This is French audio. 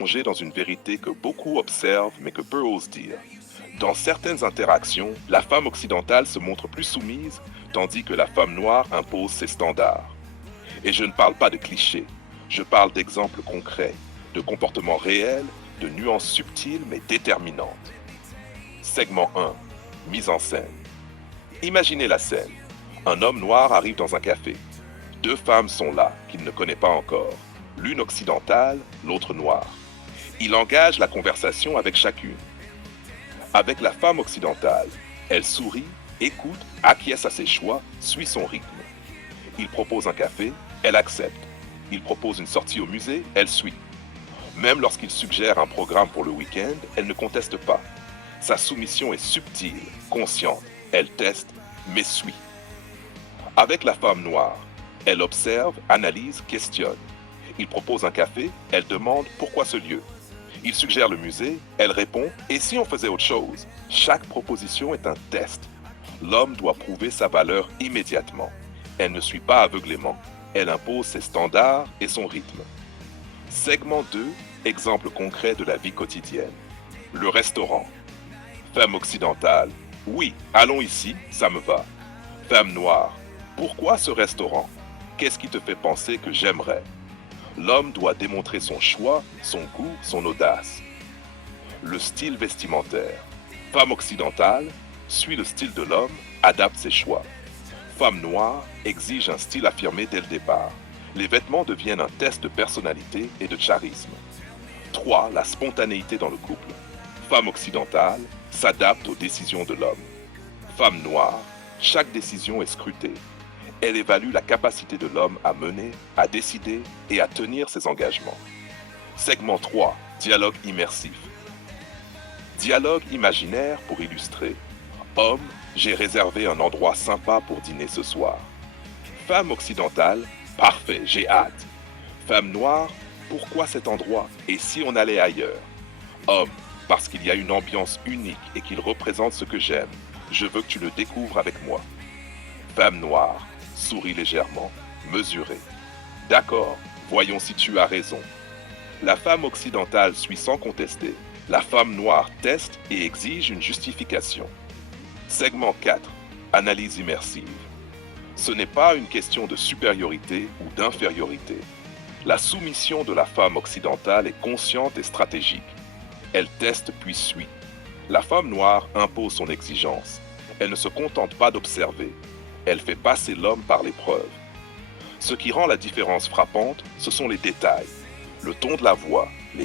Plongé dans une vérité que beaucoup observent mais que peu osent dire. Dans certaines interactions, la femme occidentale se montre plus soumise, tandis que la femme noire impose ses standards. Et je ne parle pas de clichés, je parle d'exemples concrets, de comportements réels, de nuances subtiles mais déterminantes. Segment 1. Mise en scène. Imaginez la scène. Un homme noir arrive dans un café. Deux femmes sont là, qu'il ne connaît pas encore. L'une occidentale, l'autre noire. Il engage la conversation avec chacune. Avec la femme occidentale, elle sourit, écoute, acquiesce à ses choix, suit son rythme. Il propose un café, elle accepte. Il propose une sortie au musée, elle suit. Même lorsqu'il suggère un programme pour le week-end, elle ne conteste pas. Sa soumission est subtile, consciente. Elle teste, mais suit. Avec la femme noire, elle observe, analyse, questionne. Il propose un café, elle demande pourquoi ce lieu. Il suggère le musée, elle répond « Et si on faisait autre chose ?» Chaque proposition est un test. L'homme doit prouver sa valeur immédiatement. Elle ne suit pas aveuglément. Elle impose ses standards et son rythme. Segment 2, exemple concret de la vie quotidienne. Le restaurant. Femme occidentale. Oui, allons ici, ça me va. Femme noire. Pourquoi ce restaurant? Qu'est-ce qui te fait penser que j'aimerais? L'homme doit démontrer son choix, son goût, son audace. Le style vestimentaire. Femme occidentale suit le style de l'homme, adapte ses choix. Femme noire exige un style affirmé dès le départ. Les vêtements deviennent un test de personnalité et de charisme. 3. La spontanéité dans le couple. Femme occidentale s'adapte aux décisions de l'homme. Femme noire, chaque décision est scrutée. Elle évalue la capacité de l'homme à mener, à décider et à tenir ses engagements. Segment 3. Dialogue immersif. Dialogue imaginaire pour illustrer. Homme, j'ai réservé un endroit sympa pour dîner ce soir. Femme occidentale, parfait, j'ai hâte. Femme noire, pourquoi cet endroit et si on allait ailleurs? Homme, parce qu'il y a une ambiance unique et qu'il représente ce que j'aime. Je veux que tu le découvres avec moi. Femme noire, sourit légèrement, mesurée. D'accord, voyons si tu as raison. La femme occidentale suit sans contester. La femme noire teste et exige une justification. Segment 4. Analyse immersive. Ce n'est pas une question de supériorité ou d'infériorité. La soumission de la femme occidentale est consciente et stratégique. Elle teste puis suit. La femme noire impose son exigence. Elle ne se contente pas d'observer. Elle fait passer l'homme par l'épreuve. Ce qui rend la différence frappante, ce sont les détails. Le ton de la voix, les